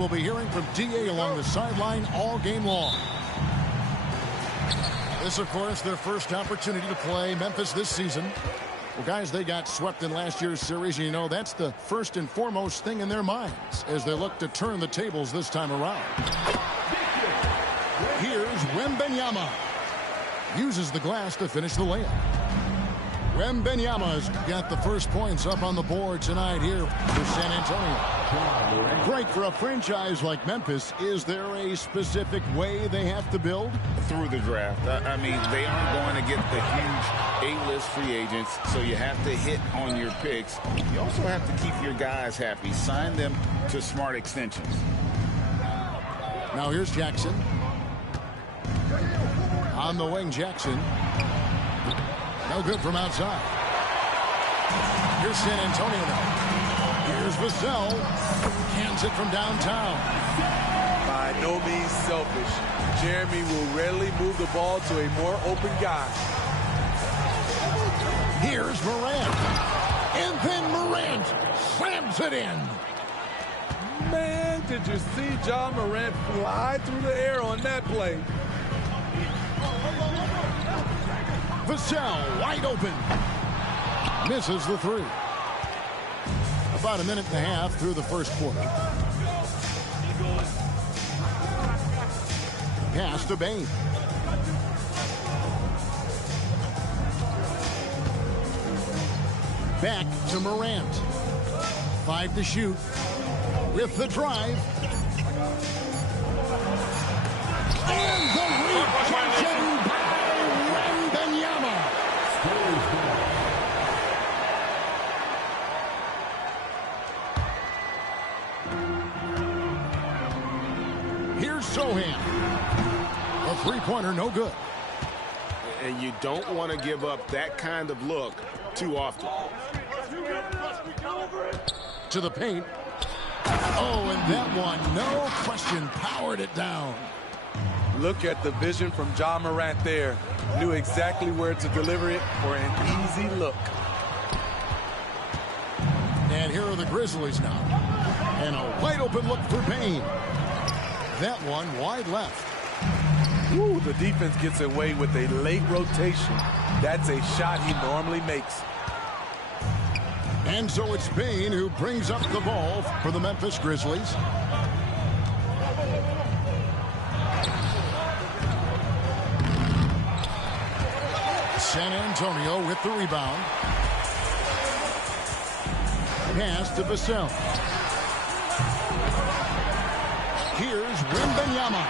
We'll be hearing from D.A. along the sideline all game long. This, of course, their first opportunity to play Memphis this season. Well, guys, they got swept in last year's series, and you know that's the first and foremost thing in their minds as they look to turn the tables this time around. Here's Wembanyama. Uses the glass to finish the layup. Wembanyama's got the first points up on the board tonight here for San Antonio. Great for a franchise like Memphis. Is there a specific way they have to build? Through the draft. I mean, they aren't going to get the huge A-list free agents, so you have to hit on your picks. You also have to keep your guys happy. Sign them to smart extensions. Now here's Jackson. On the wing, Jackson. No good from outside. Here's San Antonio now. Here's Vassell. Hands it from downtown. By no means selfish. Jeremy will rarely move the ball to a more open guy. Here's Morant. And then Morant slams it in. Man, did you see John Morant fly through the air on that play? Vassell wide open. Misses the three. About a minute and a half through the first quarter. Pass to Bane. Back to Morant. 5 to shoot. With the drive. And the rejection by Wembanyama. Here's Sohan. A three-pointer, no good. And you don't want to give up that kind of look too often. To the paint. Oh, and that one, no question, powered it down. Look at the vision from John Morant there. Knew exactly where to deliver it for an easy look. And here are the Grizzlies now. And a wide open look for Payne. That one wide left. Ooh, the defense gets away with a late rotation. That's a shot he normally makes. And so it's Payne who brings up the ball for the Memphis Grizzlies. San Antonio with the rebound. Pass to Vassell. Here's Wembanyama.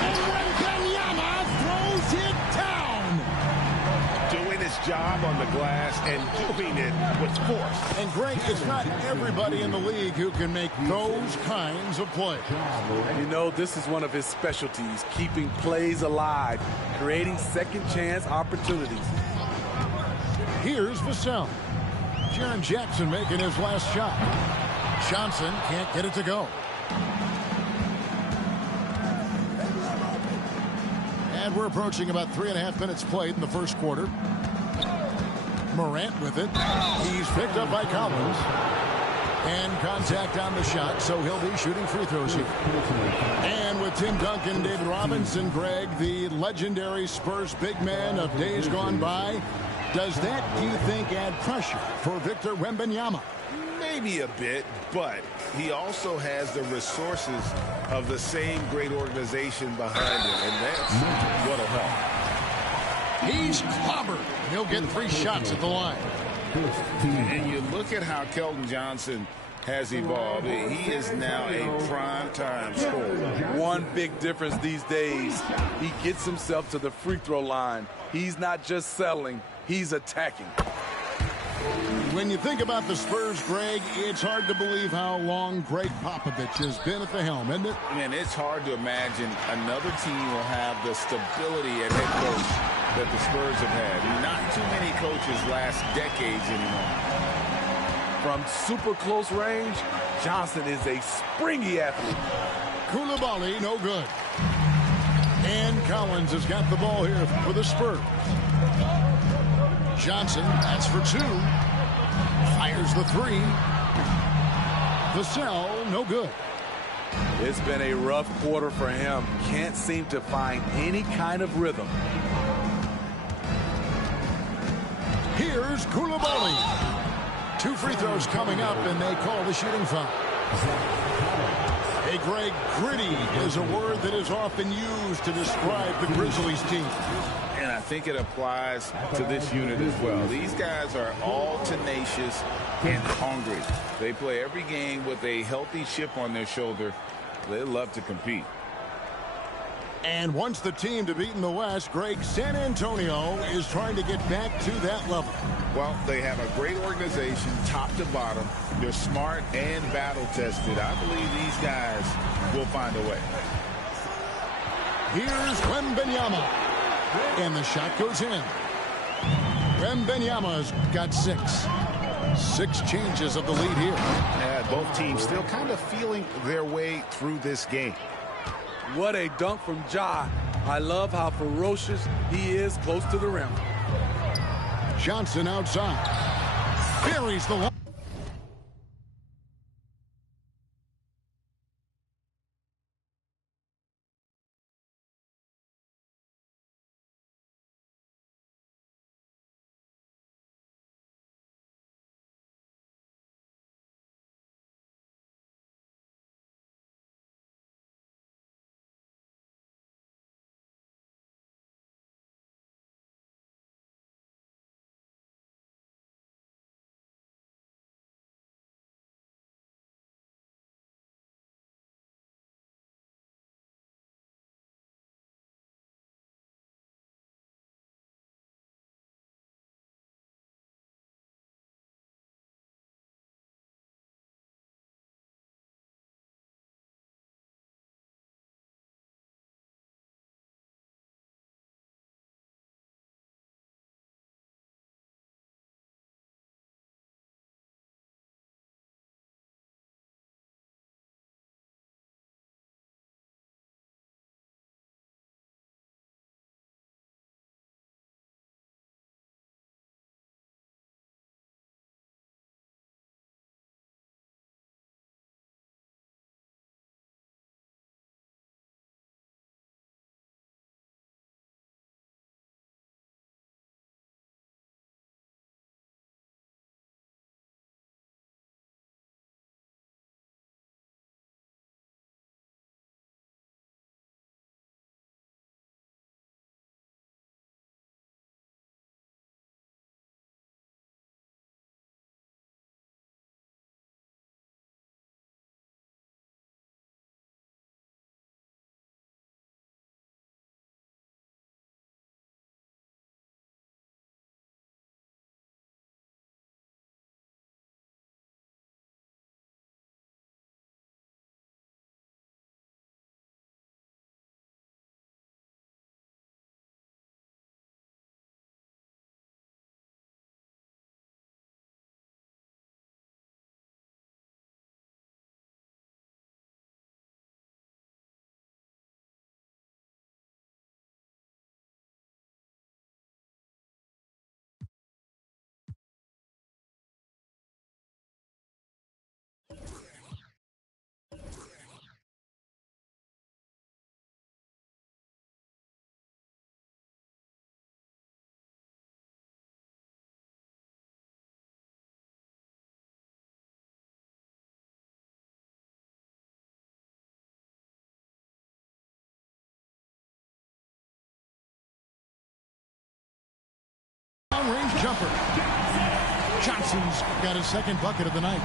And Wembanyama throws it down. Doing his job on the glass and doing it with force. And Greg, it's not everybody in the league who can make those kinds of plays. You know, this is one of his specialties, keeping plays alive, creating second chance opportunities. Here's Vassell. Jaren Jackson making his last shot. Johnson can't get it to go. And we're approaching about 3.5 minutes played in the first quarter. Morant with it. He's picked up by Collins. And contact on the shot, so he'll be shooting free throws here. And with Tim Duncan, David Robinson, Greg, the legendary Spurs big man of days gone by, does that, do you think, add pressure for Victor Wembanyama? Maybe a bit, but he also has the resources of the same great organization behind him, and that's what'll help. He's clobbered. He'll get 3 shots at the line. And you look at how Keldon Johnson has evolved. He is now a prime-time scorer. One big difference these days, he gets himself to the free throw line. He's not just settling, he's attacking. When you think about the Spurs, Greg, it's hard to believe how long Greg Popovich has been at the helm, isn't it? Man, it's hard to imagine another team will have the stability at head coach that the Spurs have had. Not too many coaches last decades anymore. From super close range, Johnson is a springy athlete. Coulibaly, no good. And Collins has got the ball here for the Spurs. Johnson, that's for 2. Fires the 3. Vassell, no good. It's been a rough quarter for him. Can't seem to find any kind of rhythm. Here's Koulibaly. 2 free throws coming up, and they call the shooting foul. Hey, Greg, gritty is a word that is often used to describe the Grizzlies team. And I think it applies to this unit as well. These guys are all tenacious and hungry. They play every game with a healthy chip on their shoulder. They love to compete. And once the team to beat in the West, Greg, San Antonio is trying to get back to that level. Well, they have a great organization, top to bottom. They're smart and battle-tested. I believe these guys will find a way. Here's Wembanyama. And the shot goes in. Wembanyama's got 6. 6 changes of the lead here. Both teams still kind of feeling their way through this game. What a dunk from Ja. I love how ferocious he is close to the rim. Johnson outside. Buries the line. Range jumper. Johnson's got his second bucket of the night.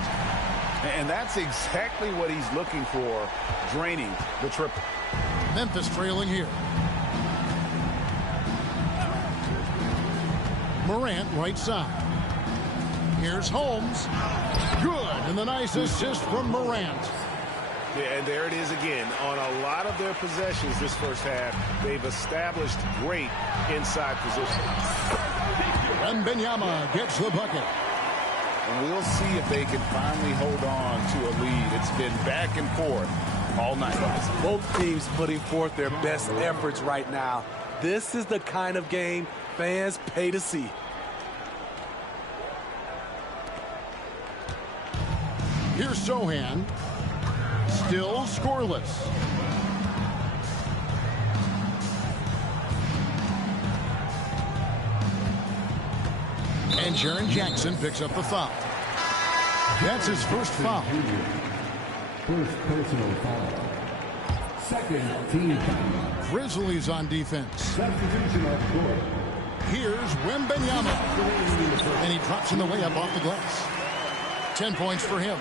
And that's exactly what he's looking for, draining the triple. Memphis trailing here. Morant right side. Here's Holmes. Good. And the nice assist from Morant. Yeah, and there it is again. On a lot of their possessions this first half, they've established great inside position. Wembanyama gets the bucket. And we'll see if they can finally hold on to a lead. It's been back and forth all night. Both teams putting forth their best efforts right now. This is the kind of game fans pay to see. Here's Sohan. still scoreless. And Jaren Jackson picks up the foul. That's his first foul. First personal foul. Second team foul. Grizzlies on defense. Substitution of court. Here's Wembanyama. And he drops in the layup off the glass. 10 points for him.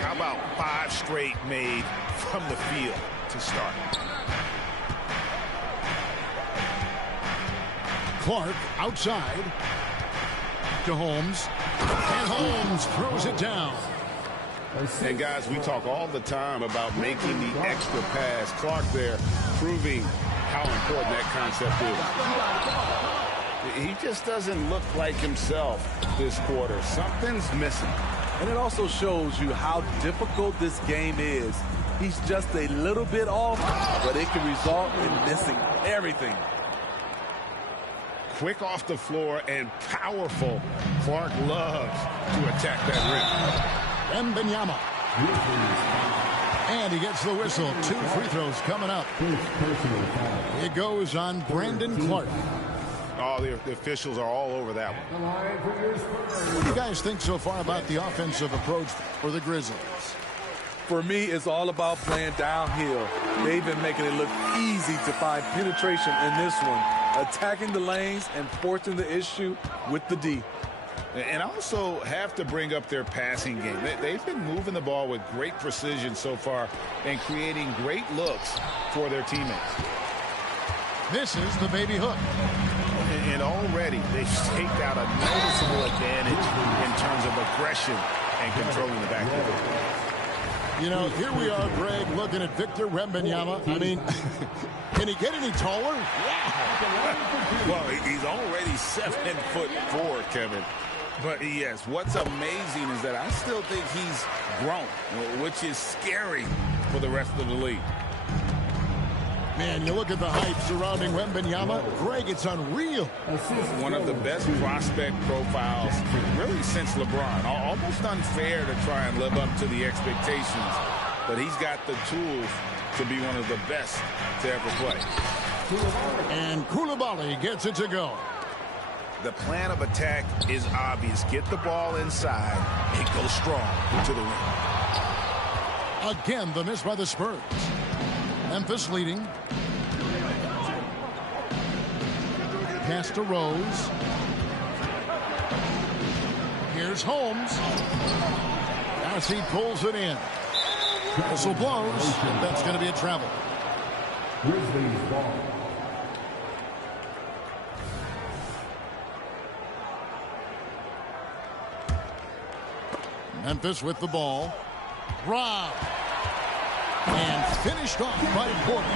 How about 5 straight made from the field to start? Clark outside to Holmes. And Holmes throws it down. And guys, we talk all the time about making the extra pass. Clark there proving how important that concept is. He just doesn't look like himself this quarter. Something's missing. And it also shows you how difficult this game is. He's just a little bit off, but it can result in missing everything. Quick off the floor and powerful. Clark loves to attack that rim. Wembanyama. And he gets the whistle. 2 free throws coming up. First personal foul. It goes on Brandon Clark. Oh, the officials are all over that one. The line for your Spurs. What do you guys think so far about the offensive approach for the Grizzlies? For me, it's all about playing downhill. They've been making it look easy to find penetration in this one, attacking the lanes and forcing the issue with the D. And also have to bring up their passing game. They've been moving the ball with great precision so far and creating great looks for their teammates. This is the baby hook. And already they've staked out a noticeable advantage in terms of aggression and controlling the backcourt. You know, here we are, Greg, looking at Victor Wembanyama. I mean, can he get any taller? Well, he's already 7'4", Kevin. But yes, what's amazing is that I still think he's grown, which is scary for the rest of the league. Man, you look at the hype surrounding Wembanyama. Greg, it's unreal. One of the best prospect profiles really since LeBron. Almost unfair to try and live up to the expectations, but he's got the tools to be one of the best to ever play. And Coulibaly gets it to go. The plan of attack is obvious. Get the ball inside and go strong to the rim. Again, the miss by the Spurs. Memphis leading. Pass to Rose. Here's Holmes. As he pulls it in. Whistle blows. That's going to be a travel. Grizzlies ball. Memphis with the ball. Rob. And finished off by Porter.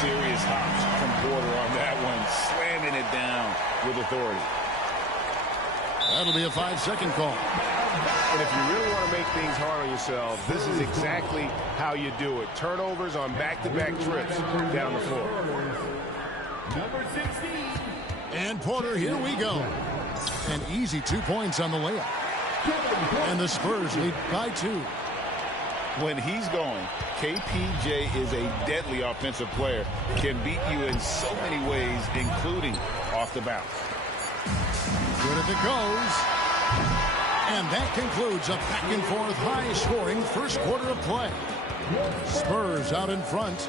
Serious hops from Porter on that one, slamming it down with authority. That'll be a 5-second call. And if you really want to make things hard on yourself, this is exactly how you do it. Turnovers on back-to-back trips down the floor. Number 16. And Porter, here we go. An easy 2 points on the layup. And the Spurs lead by 2. When he's going, KPJ is a deadly offensive player. Can beat you in so many ways, including off the bounce. Good if it goes. And that concludes a back-and-forth, high-scoring first quarter of play. Spurs out in front.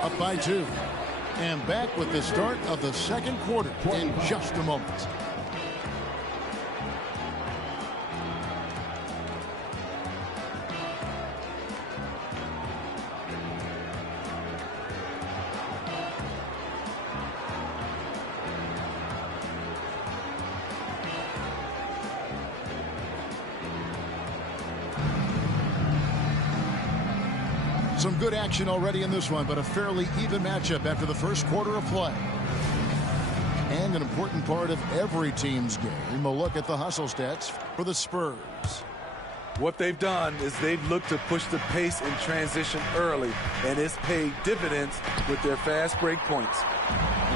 Up by 2. And back with the start of the second quarter in just a moment. Some good action already in this one, but a fairly even matchup after the first quarter of play. And an important part of every team's game, a look at the hustle stats for the Spurs. What they've done is they've looked to push the pace in transition early, and it's paid dividends with their fast break points.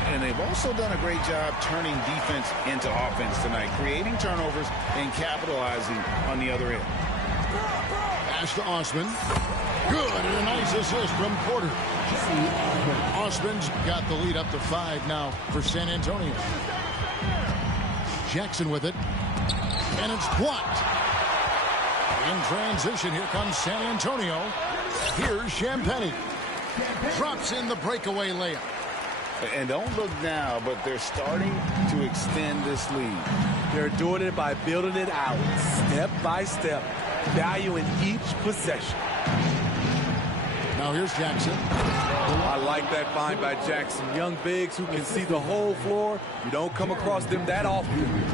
And they've also done a great job turning defense into offense tonight, creating turnovers and capitalizing on the other end. Pass to Osman. Good, and a nice assist from Porter. Osman's got the lead up to 5 now for San Antonio. Jackson with it, and it's blocked. In transition, here comes San Antonio. Here's Champagnie. Drops in the breakaway layup. And don't look now, but they're starting to extend this lead. They're doing it by building it out, step by step, valuing each possession. Now here's Jackson. I like that find by Jackson. Young bigs who can see the whole floor. You don't come across them that often.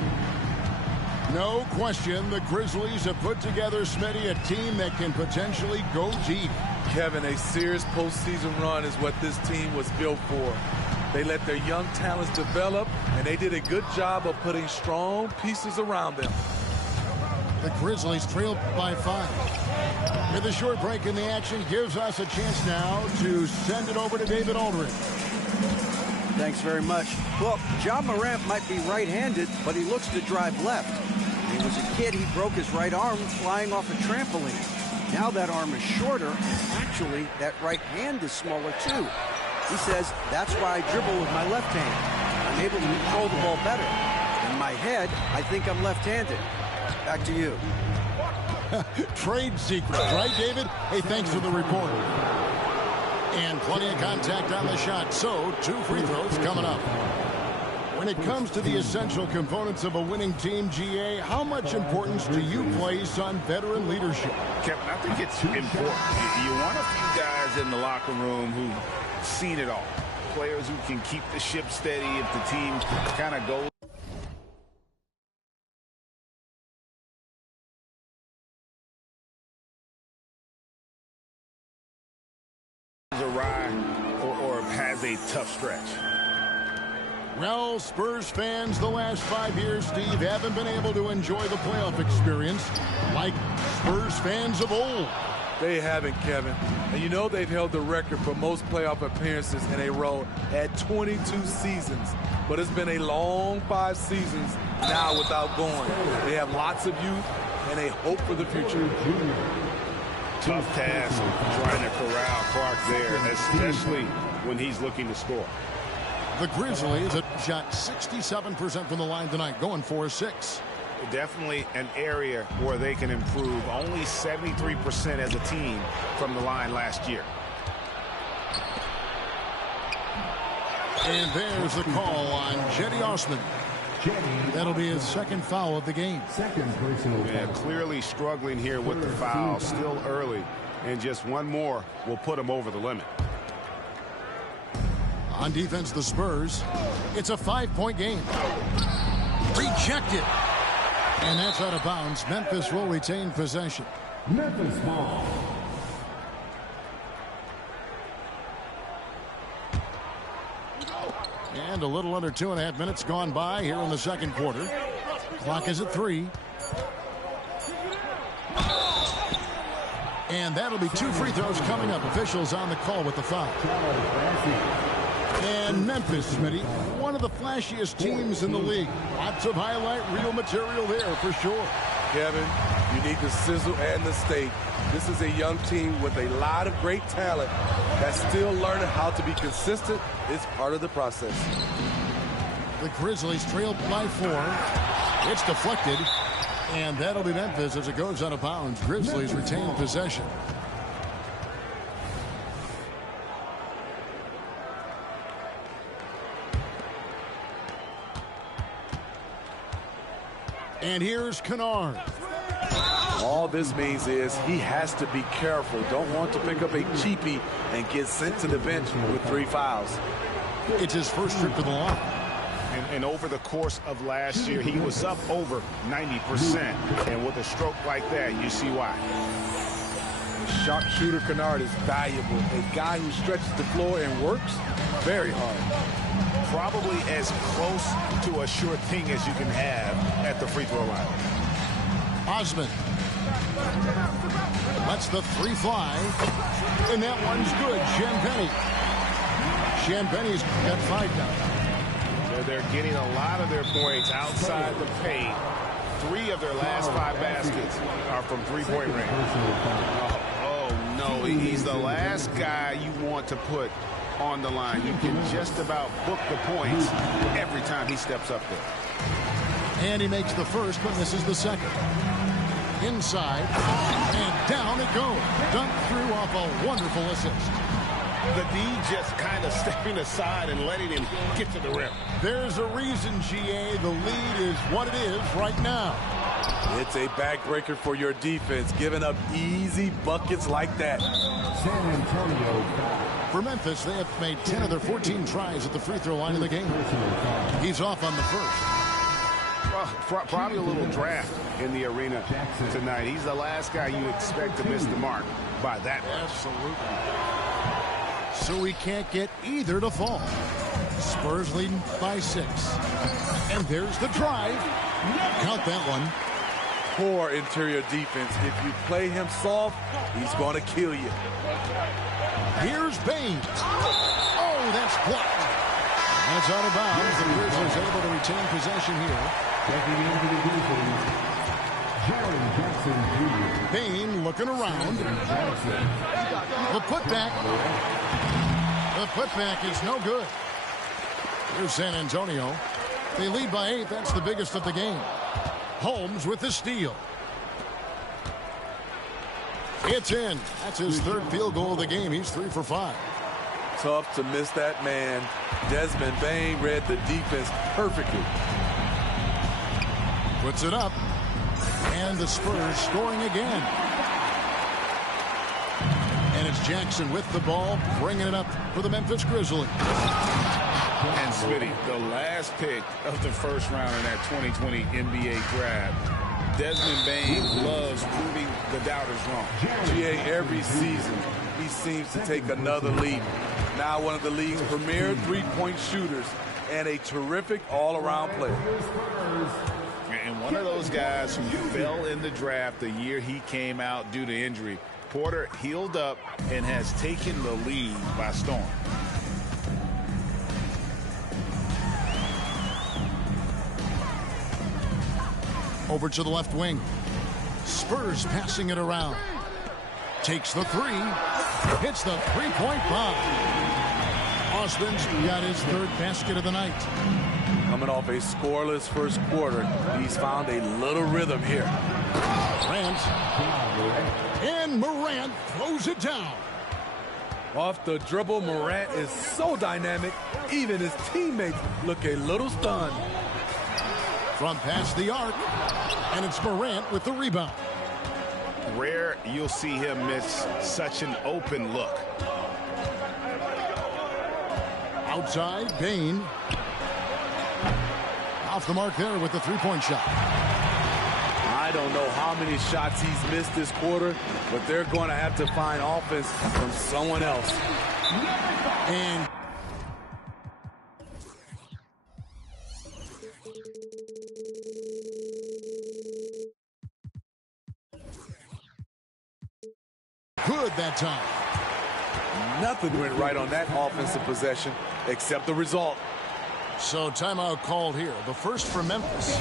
No question, the Grizzlies have put together, Smitty, a team that can potentially go deep. Kevin, a serious postseason run is what this team was built for. They let their young talents develop, and they did a good job of putting strong pieces around them. The Grizzlies trail by 5. With a short break in the action, gives us a chance now to send it over to David Aldridge. Thanks very much. Well, Ja Morant might be right-handed, but he looks to drive left. When he was a kid, he broke his right arm flying off a trampoline. Now that arm is shorter, and actually, that right hand is smaller too. He says, that's why I dribble with my left hand. I'm able to control the ball better. In my head, I think I'm left-handed. Back to you. Trade secret, right, David? Hey, thanks for the report. And plenty of contact on the shot, so 2 free throws coming up. When it comes to the essential components of a winning team, GA, how much importance do you place on veteran leadership? Kevin, I think it's important. You want a few guys in the locker room who've seen it all. Players who can keep the ship steady if the team kind of goes awry or has a tough stretch. Well, Spurs fans, the last 5 years, Steve, haven't been able to enjoy the playoff experience like Spurs fans of old. They haven't, Kevin. And you know they've held the record for most playoff appearances in a row at 22 seasons. But it's been a long 5 seasons now without going. They have lots of youth and a hope for the future. Tough task trying to corral Clark there, especially when he's looking to score. The Grizzlies have shot 67% from the line tonight, going 4-6. Definitely an area where they can improve. Only 73% as a team from the line last year. And there's the call on Cedi Osman. That'll be his 2nd foul of the game. Second personal Yeah, foul. clearly struggling here with the foul. Still early. And just one more will put him over the limit. On defense, the Spurs. It's a 5-point game. Rejected. And that's out of bounds. Memphis will retain possession. Memphis ball. And a little under 2.5 minutes gone by here in the 2nd quarter. Clock is at 3. And that'll be 2 free throws coming up. Officials on the call with the foul. And Memphis, Smitty, one of the flashiest teams in the league. Lots of highlight reel material there for sure. Kevin, you need the sizzle and the steak. This is a young team with a lot of great talent that's still learning how to be consistent. It's part of the process. The Grizzlies trail by 4. It's deflected. And that'll be Memphis as it goes out of bounds. Grizzlies retain possession. And here's Kennard. All this means is he has to be careful. Don't want to pick up a cheapie and get sent to the bench with 3 fouls. It's his first trip to the line. And over the course of last year, he was up over 90%. And with a stroke like that, you see why. Sharpshooter Kennard is valuable. A guy who stretches the floor and works very hard. Probably as close to a sure thing as you can have at the free throw line. Osman lets the three fly, and that one's good. Champagne's got 5 now. They're getting a lot of their points outside the paint. 3 of their last 5 baskets are from three-point range. Oh, no, he's the last guy you want to put on the line. You can just about book the points every time he steps up there. And he makes the first, but misses the second. Inside, and down it goes. Dunked through off a wonderful assist. The D just kind of stepping aside and letting him get to the rim. There's a reason, GA. The lead is what it is right now. It's a backbreaker for your defense, giving up easy buckets like that. San Antonio foul. For Memphis, they have made 10 of their 14 tries at the free throw line in the game. He's off on the first. Probably a little draft in the arena tonight. He's the last guy you expect to miss the mark by that much. Absolutely. So we can't get either to fall. Spurs leading by 6. And there's the drive. Count that one. Poor interior defense. If you play him soft, he's going to kill you. Here's Bane. Oh, that's blocked. That's out of bounds. The Grizzlies able to retain possession here. Checking into the defense, Jaren Jackson Jr. Bane looking around. The putback. The putback is no good. Here's San Antonio. They lead by 8. That's the biggest of the game. Holmes with the steal. It's in. That's his 3rd field goal of the game. He's 3 for 5. Tough to miss that man. Desmond Bane read the defense perfectly. Puts it up. And the Spurs scoring again. And it's Jackson with the ball, bringing it up for the Memphis Grizzlies. And Smitty, the last pick of the first round in that 2020 NBA draft. Desmond Bane loves proving the doubters wrong. GA, every season, he seems to take another leap. Now one of the league's premier three-point shooters and a terrific all-around player. And one of those guys who fell in the draft the year he came out due to injury. Porter healed up and has taken the lead by storm. Over to the left wing. Spurs passing it around. Takes the 3. Hits the three-point bomb. Osman's got his 3rd basket of the night. Coming off a scoreless first quarter, he's found a little rhythm here. Morant. And Morant throws it down. Off the dribble, Morant is so dynamic, even his teammates look a little stunned. From past the arc, and it's Morant with the rebound. Rare you'll see him miss such an open look. Outside, Bane. Off the mark there with the three-point shot. I don't know how many shots he's missed this quarter, but they're going to have to find offense from someone else. And good that time. Nothing went right on that offensive possession except the result. So timeout called here. The first for Memphis.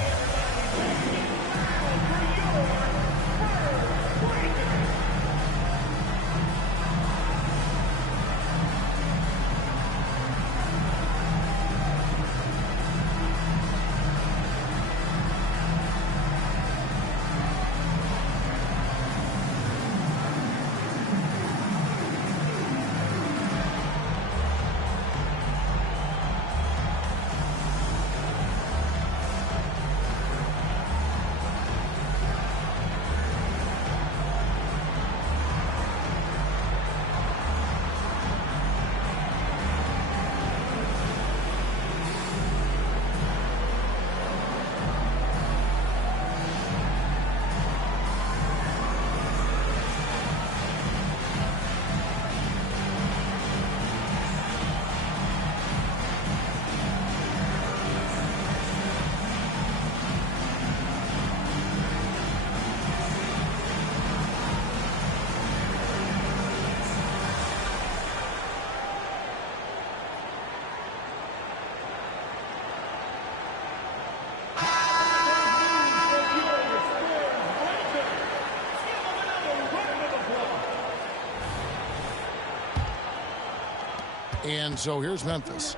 And so here's Memphis,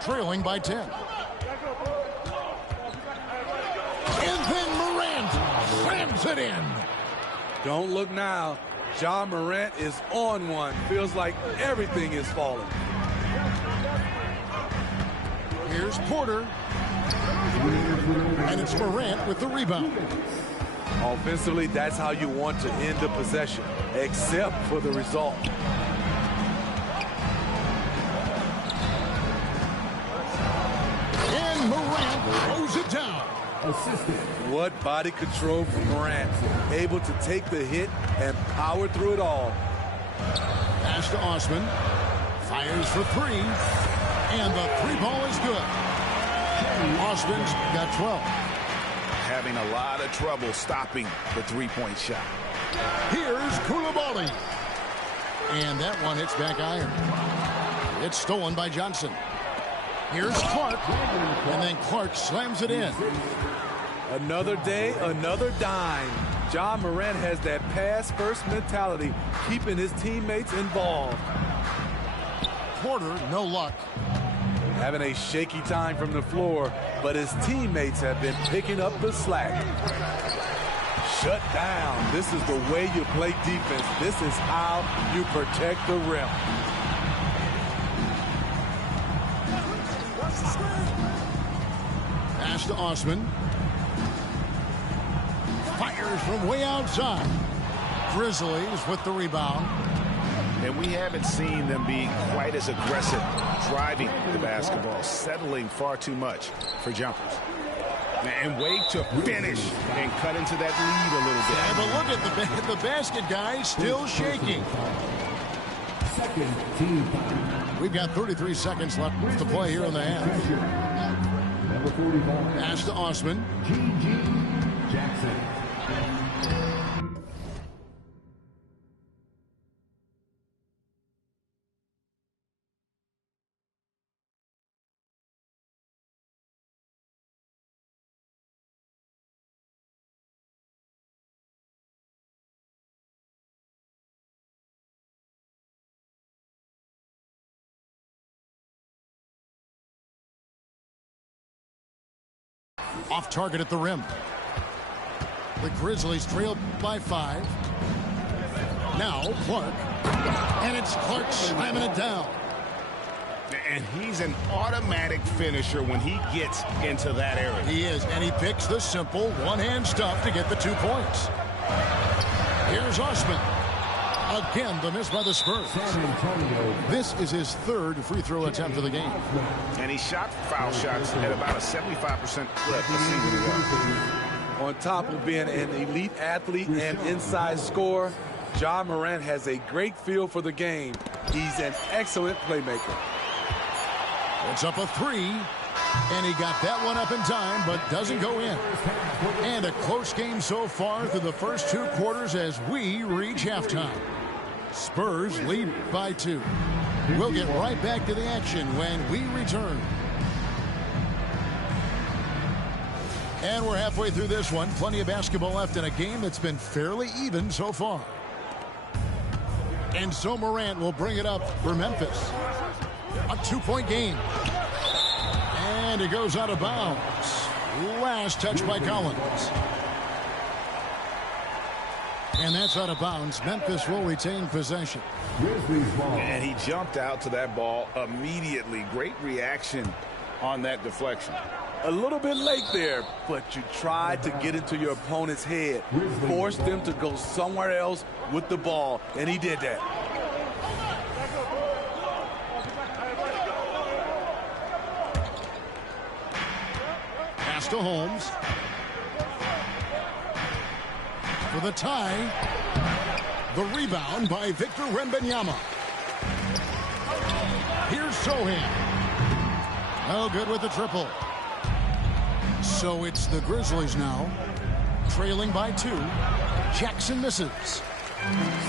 trailing by 10. And then Morant slams it in. Don't look now. Ja Morant is on one. Feels like everything is falling. Here's Porter. And it's Morant with the rebound. Offensively, that's how you want to end the possession, except for the result. And Morant throws it down. What body control from Morant. Able to take the hit and power through it all. Pass to Osman. Fires for three. And the three ball is good. Osman's got 12. Having a lot of trouble stopping the three-point shot. Here's Koulibaly. And that one hits back iron. It's stolen by Johnson. Here's Clark. And then Clark slams it in. Another day, another dime. Ja Morant has that pass-first mentality, keeping his teammates involved. Porter, no luck. Having a shaky time from the floor, but his teammates have been picking up the slack. Shut down. This is the way you play defense. This is how you protect the rim. Pass to Osman. Fires from way outside. Grizzlies with the rebound. And we haven't seen them be quite as aggressive driving the basketball, settling far too much for jumpers. And wait to finish and cut into that lead a little bit. Yeah, but look at the basket guy still shaking. Second team. We've got 33 seconds left to play here in the half. Number 45. Pass to Osman. G.G. Jackson. Off target at the rim. The Grizzlies trailed by 5. Now Clark. And it's Clark slamming it down. And he's an automatic finisher when he gets into that area. He is, and he picks the simple one-hand stuff to get the 2 points. Here's Osman. Again, the miss by the Spurs. San Antonio. This is his 3rd free throw attempt of the game. And he shot foul shots at about a 75% clip a season ago. On top of being an elite athlete and inside scorer, Ja Morant has a great feel for the game. He's an excellent playmaker. It's up a 3, and he got that one up in time, but doesn't go in. And a close game so far through the first 2 quarters as we reach halftime. Spurs lead by 2. We'll get right back to the action when we return. And we're halfway through this one. Plenty of basketball left in a game that's been fairly even so far. And so Morant will bring it up for Memphis. A 2-point game. And it goes out of bounds. Last touch by Collins. And that's out of bounds. Memphis will retain possession. And he jumped out to that ball immediately. Great reaction on that deflection. A little bit late there, but you tried to get into your opponent's head. Force them to go somewhere else with the ball, and he did that. Pass to Holmes. For the tie. The rebound by Victor Wembanyama. Here's Sohan. Oh, good with the triple. So it's the Grizzlies now, trailing by 2. Jackson misses.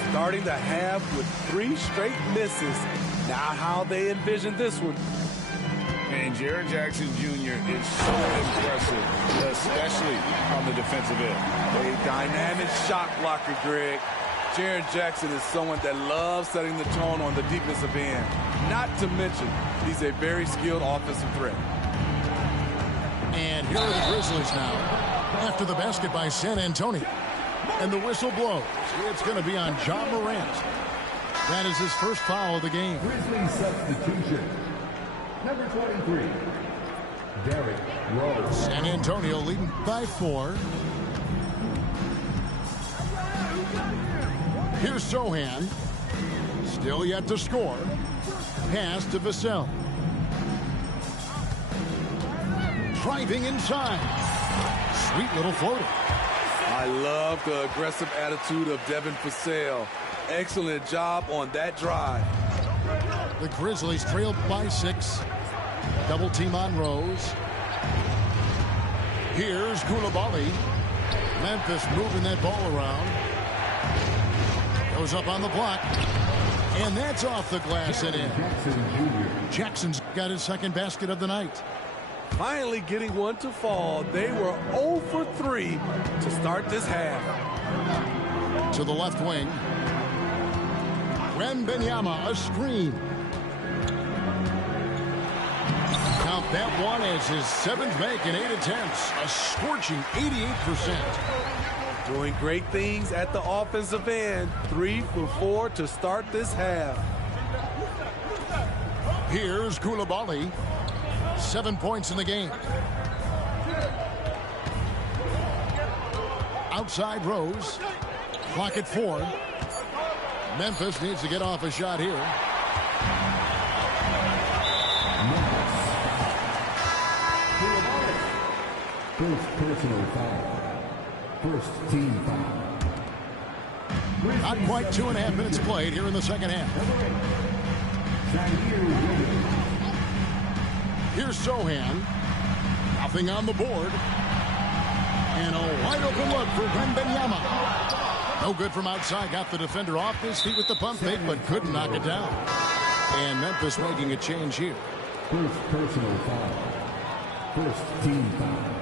Starting the half with 3 straight misses. Not how they envisioned this one. And Jaren Jackson Jr. is so impressive, especially on the defensive end. A dynamic shot blocker, Greg. Jaren Jackson is someone that loves setting the tone on the defensive end. Not to mention, he's a very skilled offensive threat. And here are the Grizzlies now after the basket by San Antonio. And the whistle blows. It's going to be on Ja Morant. That is his first foul of the game. Grizzlies substitution. Number 23, Derrick Rose. San Antonio leading by 4. Here's Sohan. Still yet to score. Pass to Vassell. Driving inside. Sweet little floater. I love the aggressive attitude of Devin Vassell. Excellent job on that drive. The Grizzlies trail by 6. Double team on Rose. Here's Coulibaly. Memphis moving that ball around. Goes up on the block. And that's off the glass and in. Jackson's got his second basket of the night. Finally getting one to fall. They were 0 for 3 to start this half. To the left wing. Wembanyama, a screen. Count that one as his 7th make in 8 attempts. A scorching 88%. Doing great things at the offensive end. 3 for 4 to start this half. Here's Coulibaly. 7 points in the game. Outside Rose. Clock at 4. Memphis needs to get off a shot here. First personal foul. First team foul. Not quite 2.5 minutes played here in the second half. Here's Sohan. Nothing on the board. And a wide open look for Wembanyama. No good from outside. Got the defender off his feet with the pump fake, but couldn't knock it down. And Memphis making a change here. First personal foul. First team foul.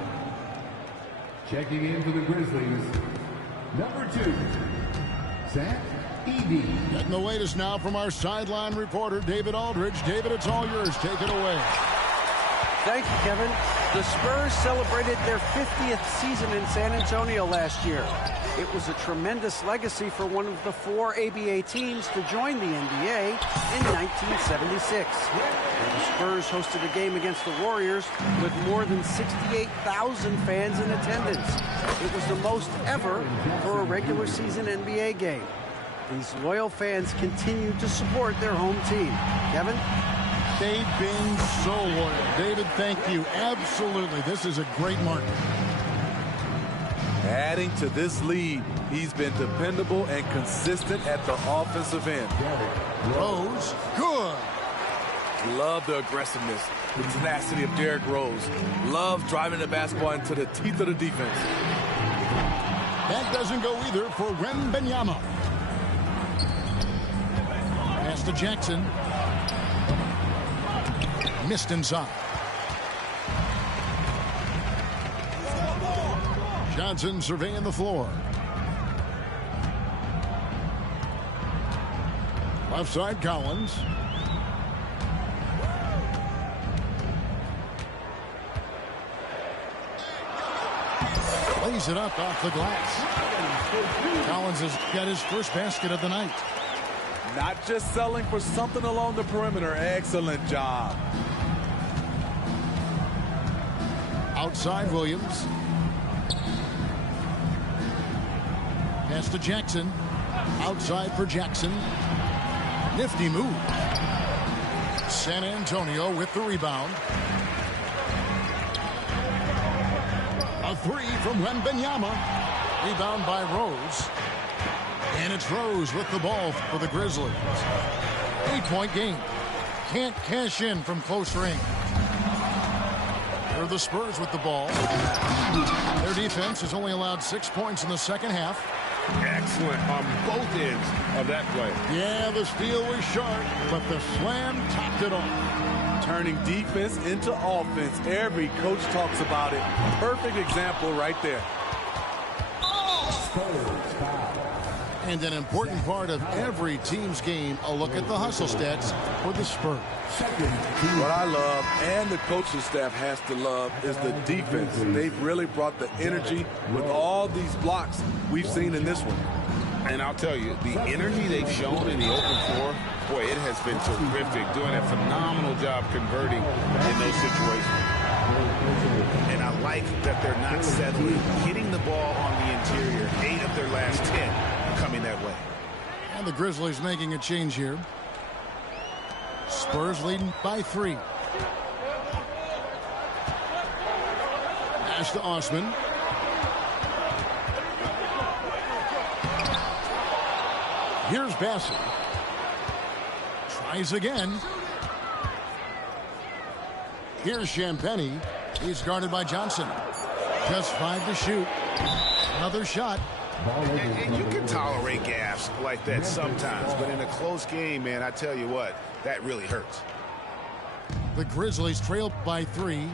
Checking in for the Grizzlies, number 2, Zach Edey. Getting the latest now from our sideline reporter, David Aldridge. David, it's all yours. Take it away. Thank you, Kevin. The Spurs celebrated their 50th season in San Antonio last year. It was a tremendous legacy for one of the 4 ABA teams to join the NBA in 1976. And the Spurs hosted a game against the Warriors with more than 68,000 fans in attendance. It was the most ever for a regular season NBA game. These loyal fans continue to support their home team. Kevin? They've been so loyal. David, thank you. Absolutely. This is a great market. Adding to this lead, he's been dependable and consistent at the offensive end. Rose, good. Love the aggressiveness, the tenacity of Derrick Rose. Love driving the basketball into the teeth of the defense. That doesn't go either for Wembanyama. Pass to Jackson. Missed inside. Johnson surveying the floor. Left side, Collins. Lays it up off the glass. Collins has got his first basket of the night. Not just selling for something along the perimeter. Excellent job. Outside Williams. Pass to Jackson. Outside for Jackson. Nifty move. San Antonio with the rebound. A 3 from Wembanyama. Rebound by Rose. And it's Rose with the ball for the Grizzlies. 8-point game. Can't cash in from close range. Here are the Spurs with the ball. Their defense has only allowed 6 points in the second half. Excellent on both ends of that play. Yeah, the steal was sharp, but the slam topped it off. Turning defense into offense. Every coach talks about it. Perfect example right there. And an important part of every team's game, a look at the hustle stats for the Spurs. What I love, and the coaching staff has to love, is the defense. They've really brought the energy with all these blocks we've seen in this one. And I'll tell you, the energy they've shown in the open floor, boy, it has been terrific, doing a phenomenal job converting in those situations. And I like that they're not settling, hitting the ball on the interior. 8 of their last 10 coming that way. And the Grizzlies making a change here. Spurs leading by 3. Pass to Osman. Here's Bassett. Tries again. Here's Champagnie. He's guarded by Johnson. Just 5 to shoot. Another shot. And you can tolerate gaffes like that sometimes, but in a close game, man, I tell you what, that really hurts. The Grizzlies trail by 3.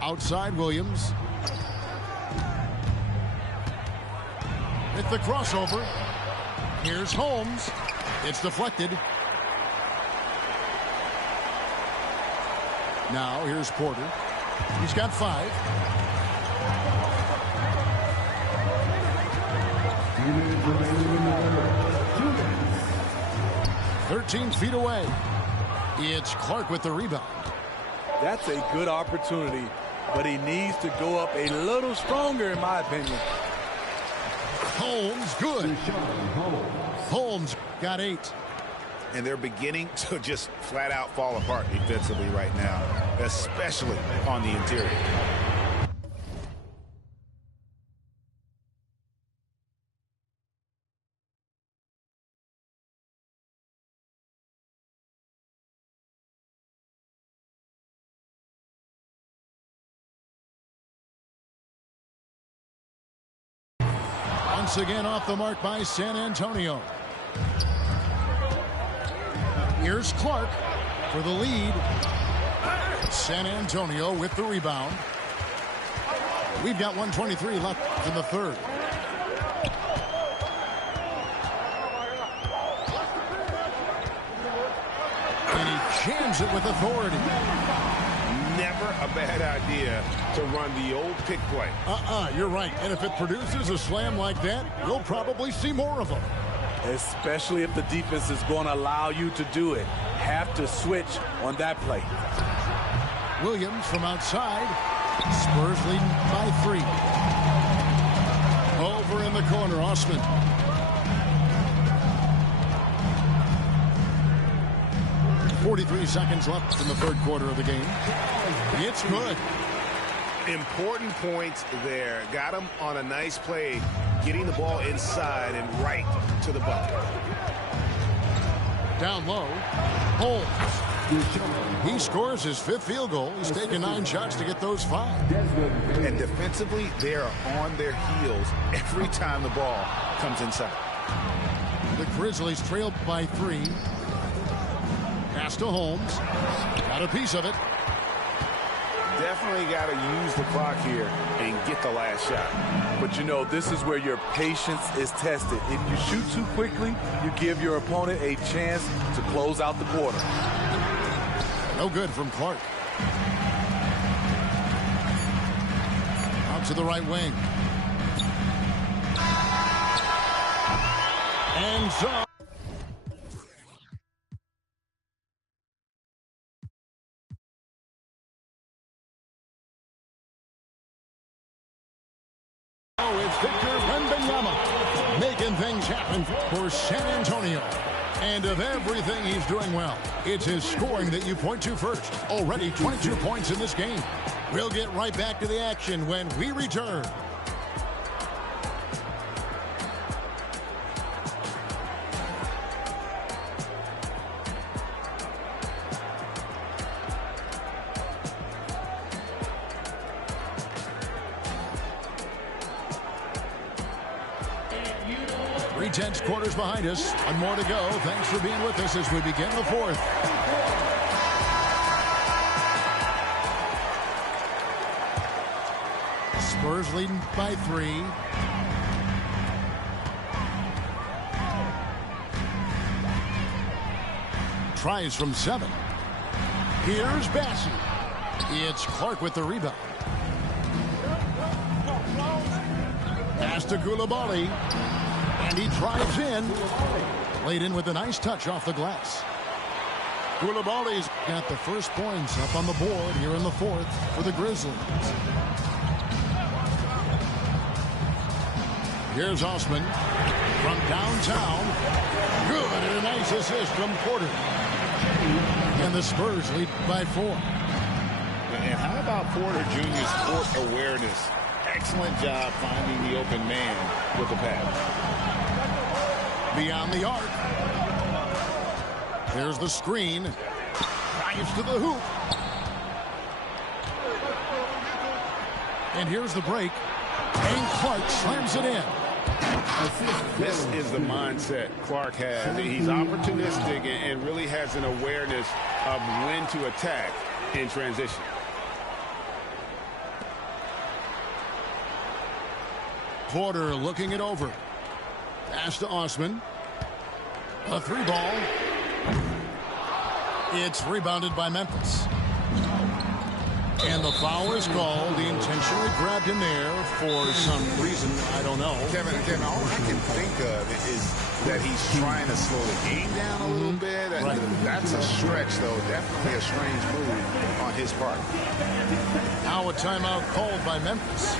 Outside Williams. With the crossover. Here's Holmes. It's deflected. Now here's Porter. He's got 5. 13 feet away. It's Clark with the rebound. That's a good opportunity, but he needs to go up a little stronger, in my opinion. Holmes, good. Holmes got 8. And they're beginning to just flat out fall apart defensively right now, especially on the interior. Once again off the mark by San Antonio. Here's Clark for the lead. San Antonio with the rebound. We've got 1:23 left in the third. And he jams it with authority. Never a bad idea to run the old pick play. You're right. And if it produces a slam like that, we'll probably see more of them. Especially if the defense is going to allow you to do it. Have to switch on that play. Williams from outside. Spurs leading by 3. Over in the corner, Osman. .43 seconds left in the third quarter of the game. It's good. Important points there. Got him on a nice play, getting the ball inside and right to the bucket. Down low. Holmes. He scores his 5th field goal. He's taken 9 shots to get those 5. And defensively, they're on their heels every time the ball comes inside. The Grizzlies trail by 3. Pass to Holmes. Got a piece of it. Definitely got to use the clock here and get the last shot. But you know, this is where your patience is tested. If you shoot too quickly, you give your opponent a chance to close out the quarter. No good from Clark. Out to the right wing. And so. It's Victor Wembanyama making things happen for San Antonio. And of everything he's doing well, it's his scoring that you point to first. Already 22 points in this game. We'll get right back to the action when we return. Tense quarters behind us. One more to go. Thanks for being with us as we begin the fourth. Spurs leading by 3. Tries from 7. Here's Bassey. It's Clark with the rebound. Pass to Coulibaly. And he drives in. Laid in with a nice touch off the glass. Coulibaly's got the first points up on the board here in the 4th for the Grizzlies. Here's Osman from downtown. Good, and a nice assist from Porter. And the Spurs lead by 4. And how about Porter Jr.'s court awareness? Excellent job finding the open man with the pass. Beyond the arc. There's the screen. Drives to the hoop. And here's the break. And Clark slams it in. This is the mindset Clark has. He's opportunistic and really has an awareness of when to attack in transition. Porter looking it over. Pass to Osman. A 3 ball. It's rebounded by Memphis. And the foul is called. He intentionally grabbed him there for some reason. I don't know. Kevin, all I can think of is that he's trying to slow the game down a little bit. Right. That's a stretch, though. Definitely a strange move on his part. Now a timeout called by Memphis.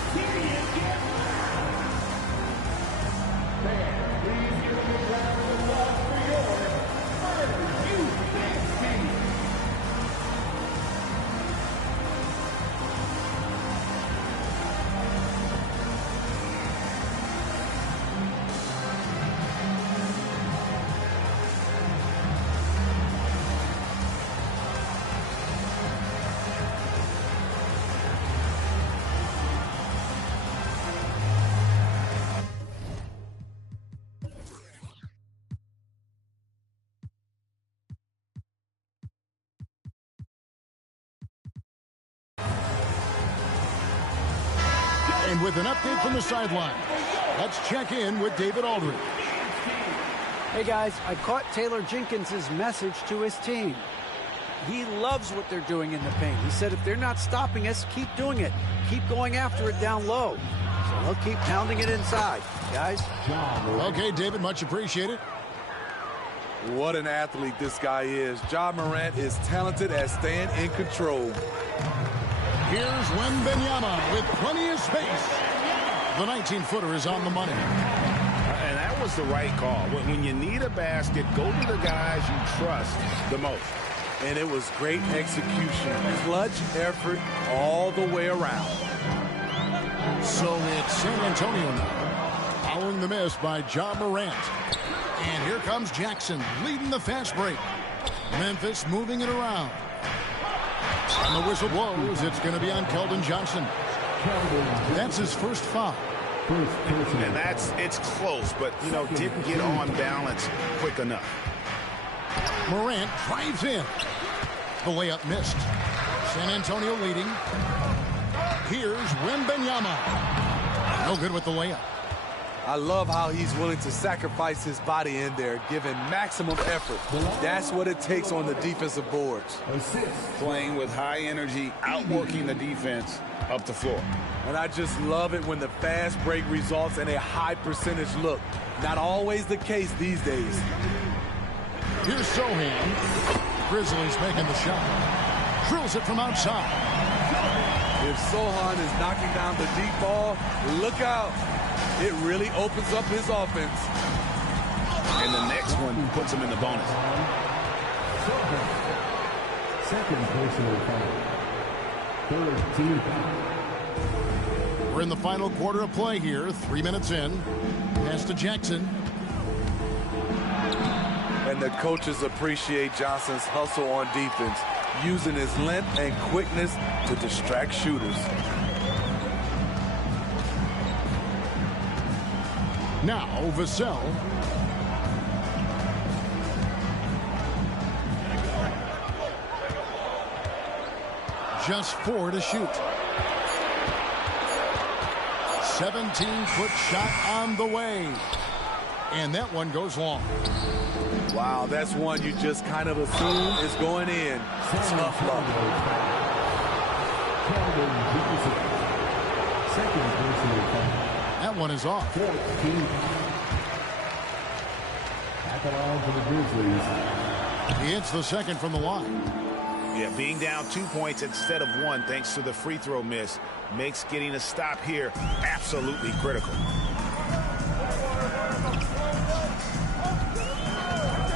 And with an update from the sideline, let's check in with David Aldridge. Hey guys, I caught Taylor Jenkins' message to his team. He loves what they're doing in the paint. He said if they're not stopping us, keep doing it. Keep going after it down low. So they'll keep pounding it inside, guys. Okay, David, much appreciated. What an athlete this guy is. Ja Morant is talented at staying in control. Here's Wembanyama with plenty of space. The 19-footer is on the money. And that was the right call. When you need a basket, go to the guys you trust the most. And it was great execution. Clutch effort all the way around. So it's San Antonio now, following the miss by Ja Morant. And here comes Jackson leading the fast break. Memphis moving it around. And the whistle blows. It's going to be on Keldon Johnson. That's his first foul. And it's close, but, didn't get on balance quick enough. Morant drives in. The layup missed. San Antonio leading. Here's Wembanyama. No good with the layup. I love how he's willing to sacrifice his body in there, giving maximum effort. That's what it takes on the defensive boards. Playing with high energy, outworking the defense up the floor. And I just love it when the fast break results in a high percentage look. Not always the case these days. Here's Sohan. Grizzlies making the shot. Drills it from outside. If Sohan is knocking down the deep ball, look out. It really opens up his offense. And the next one puts him in the bonus. Second personal foul. Third team foul. We're in the final quarter of play here. 3 minutes in. Pass to Jackson. And the coaches appreciate Johnson's hustle on defense, using his length and quickness to distract shooters. Now, Vassell. Just 4 to shoot. 17-foot shot on the way. And that one goes long. Wow, that's one you just kind of assume is going in. Tough luck. That one is off. 14. At the line for the Grizzlies. He hits the second from the line. Yeah, being down 2 points instead of 1 thanks to the free throw miss makes getting a stop here absolutely critical.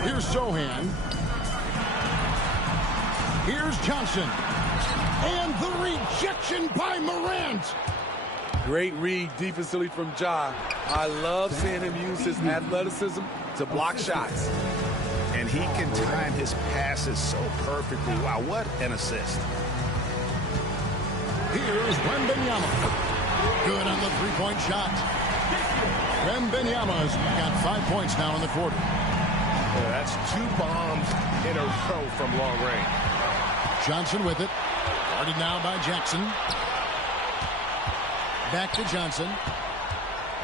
Here's Sochan. Here's Johnson. And the rejection by Morant. Great read defensively from Ja. I love seeing him use his athleticism to block shots. And he can time his passes so perfectly. Wow, what an assist. Here's Wembanyama. Good on the three-point shot. Wembanyama's got 5 points now in the quarter. Yeah, that's 2 bombs in a row from long range. Johnson with it. Guarded now by Jackson. Back to Johnson.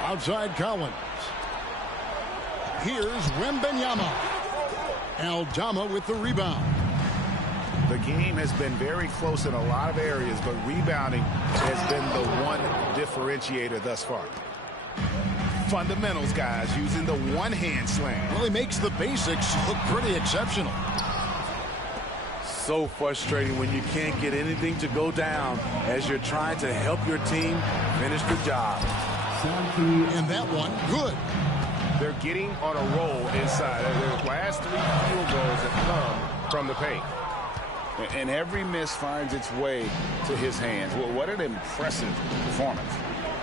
Outside Collins. Here's Wembanyama. Aldama with the rebound. The game has been very close in a lot of areas, but rebounding has been the one differentiator thus far. Fundamentals, guys, using the one-hand slam. Well, he makes the basics look pretty exceptional. So frustrating when you can't get anything to go down as you're trying to help your team finish the job. And that one, good. They're getting on a roll inside. Their last 3 field goals have come from the paint. And every miss finds its way to his hands. Well, what an impressive performance.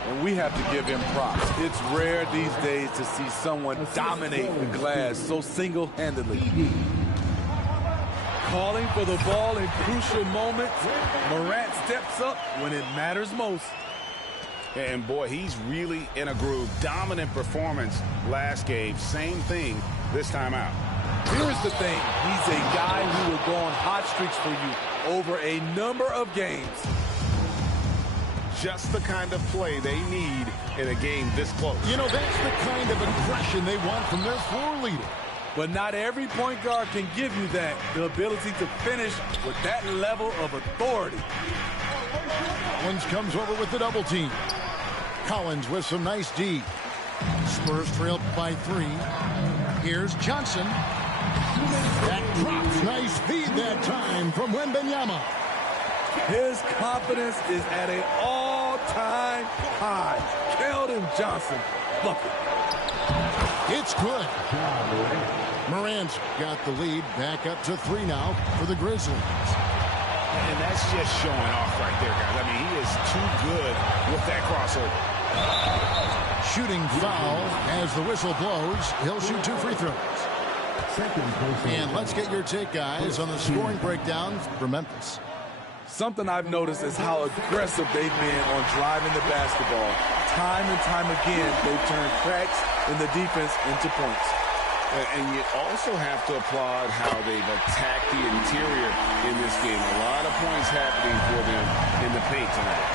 And we have to give him props. It's rare these days to see someone dominate the glass so single-handedly. Calling for the ball in crucial moments. Morant steps up when it matters most. And boy, he's really in a groove. Dominant performance last game. Same thing this time out. Here's the thing. He's a guy who will go on hot streaks for you over a number of games. Just the kind of play they need in a game this close. You know, that's the kind of aggression they want from their floor leader. But not every point guard can give you that. The ability to finish with that level of authority. Collins comes over with the double team. Collins with some nice D. Spurs trailed by 3. Here's Johnson. That drops. Nice feed that time from Wembanyama. His confidence is at an all-time high. Keldon Johnson, bucket. It's good. Morant's got the lead. Back up to 3 now for the Grizzlies. And that's just showing off right there, guys. I mean, he is too good with that crossover. Shooting foul as the whistle blows. He'll shoot 2 free throws. And let's get your take, guys, on the scoring breakdown for Memphis. Something I've noticed is how aggressive they've been on driving the basketball. Time and time again, they've turned cracks in the defense into points. And you also have to applaud how they've attacked the interior in this game. A lot of points happening for them in the paint tonight.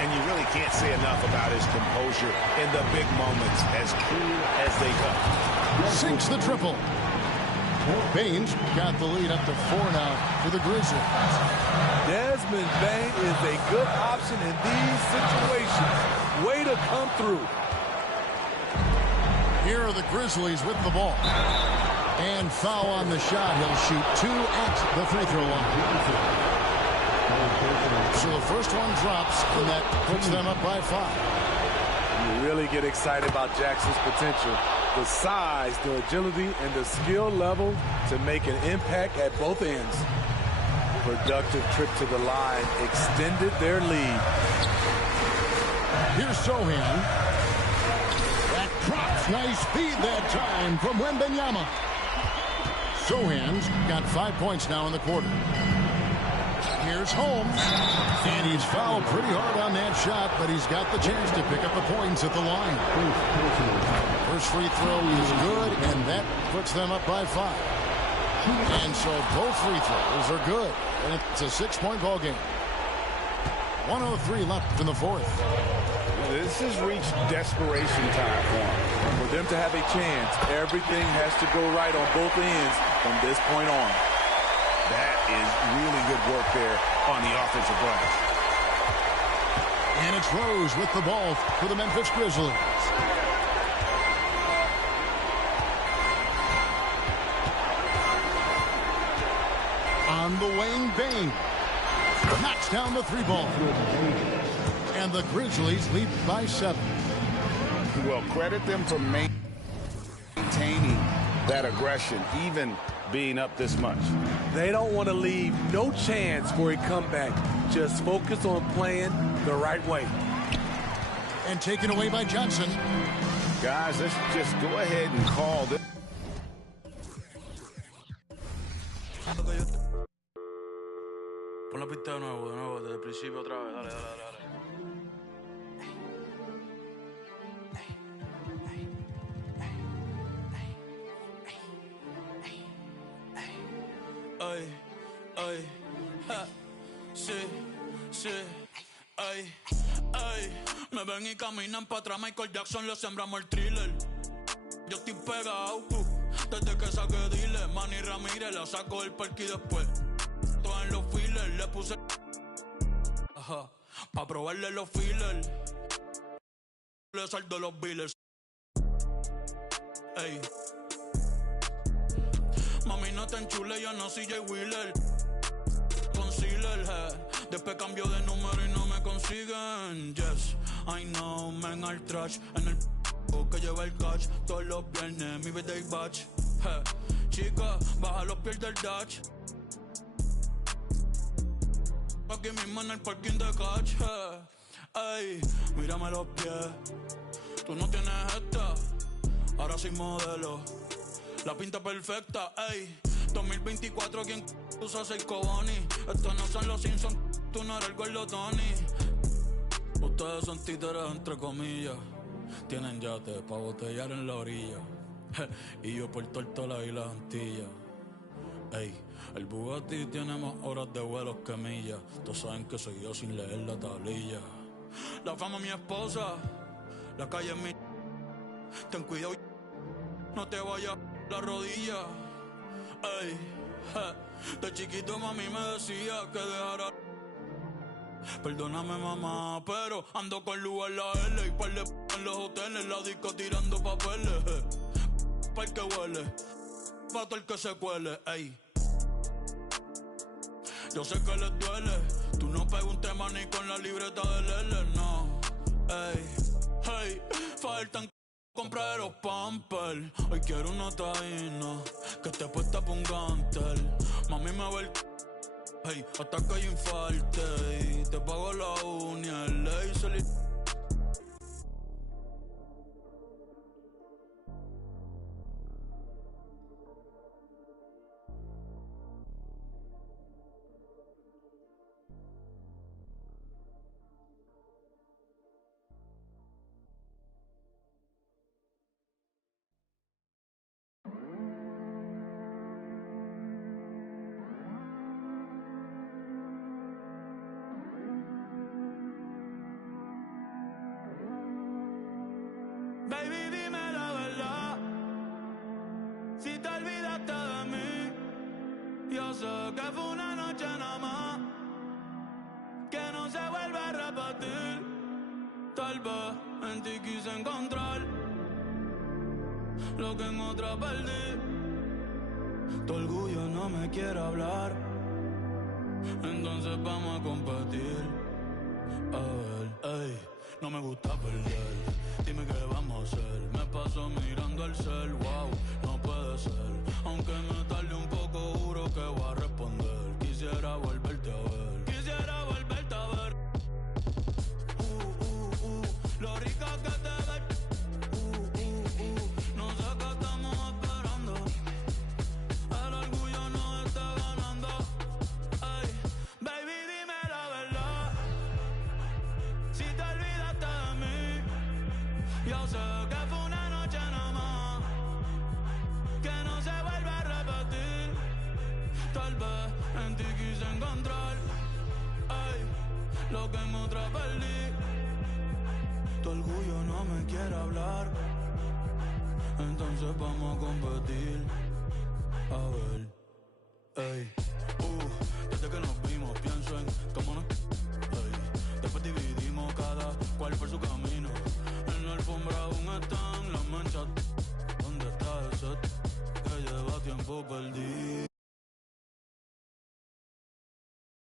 And you really can't say enough about his composure in the big moments, as cool as they come. Sinks the triple. Baines got the lead up to 4 now for the Grizzlies. Desmond Bane is a good option in these situations. Way to come through. Here are the Grizzlies with the ball. And foul on the shot. He'll shoot 2 at the free throw line. So the first one drops, and that puts them up by 5. You really get excited about Jackson's potential. The size, the agility, and the skill level to make an impact at both ends. Productive trip to the line extended their lead. Here's Sochan. That drops. Nice feed that time from Wembanyama. Sochan's got 5 points now in the quarter. Here's Holmes. And he's fouled pretty hard on that shot, but he's got the chance to pick up the points at the line. First free throw is good, and that puts them up by 5. And so both free throws are good. And it's a 6-point ball game. 1:03 left in the fourth. This has reached desperation time for them. For them to have a chance, everything has to go right on both ends from this point on. That is really good work there on the offensive glass. And it's Rose with the ball for the Memphis Grizzlies. On the wing, Bane knocks down the three ball. And the Grizzlies lead by 7. Well, credit them for maintaining that aggression, even being up this much. They don't want to leave no chance for a comeback. Just focus on playing the right way. And taken away by Johnson. Guys, let's just go ahead and call this. Pon la pista de nuevo, desde el principio otra vez. Dale. Ay, ja, sí, ay. Me ven y caminan para atrás, Michael Jackson le sembramos el thriller. Yo estoy pegado, desde que saqué dile. Manny Ramírez la saco del parque y después todo en los fillers le puse pa' probarle los fillers. Le saldo los billers. Ey, mami no te enchule, yo no soy Jay Wheeler. Concealer, después cambio de número y no me consiguen. Yes, I know, men al trash. En el que lleva el catch. Todos los viernes, mi birthday batch. Chica, baja los pies del dash. Aquí mismo en el parking de catch. Ey, mírame los pies. Tú no tienes esta. Ahora soy modelo. La pinta perfecta, ey. 2024, ¿quién usa 6 Cobani? Estos no son los Simpsons, tú no eres el gordo Tony. Ustedes son títeres entre comillas. Tienen yate pa' botellar en la orilla. Y yo por Tortola y las Antillas. Ey, el Bugatti tiene más horas de vuelos que millas. Todos saben que soy yo sin leer la tablilla. La fama mi esposa, la calle es mi. Ten cuidado, no te vayas la rodilla. Ey, de chiquito mami me decía que dejara. Perdóname mamá, pero ando con luz en la L y par de en los hoteles, la disco tirando papeles. Pa' el que huele, pa' todo el que se cuele, ey. Yo sé que les duele, tú no pegas un tema ni con la libreta del L, no. Ey, faltan comprar los pampers. Hoy quiero una taína que esté puesta pa' un gantel. Mami me ve el hey, hasta que yo infarte. Y te pago la uña, el laser. Baby, dime la verdad. Si te olvidaste de mí, yo sé que fue una noche nada más, que no se vuelve a repetir. Tal vez en ti quise encontrar lo que en otra perdí. Tu orgullo no me quiere hablar, entonces vamos a competir. A ver, ey, no me gusta perder. Dime qué vamos a hacer. Me paso mirando el cel, wow, no puede ser. Aunque me tarde un poco, juro que voy a responder. Quisiera volverte a ver. Quisiera volverte a ver. Lo rica que te ves. No sé qué estamos esperando. El orgullo nos está ganando. Ay, baby, dime la verdad. Si te olvidaste de mí, yo sé que fue una noche nada más, que no se vuelve a repetir. Tal vez en ti quise encontrar, ay, lo que en otra perdí. Tu orgullo no me quiere hablar, entonces vamos a competir. A ver, ey, desde que nos vimos pienso en cómo no, ey, después dividimos cada cual por su camino. En la alfombra aún están las manchas. ¿Dónde está ese que lleva tiempo perdido?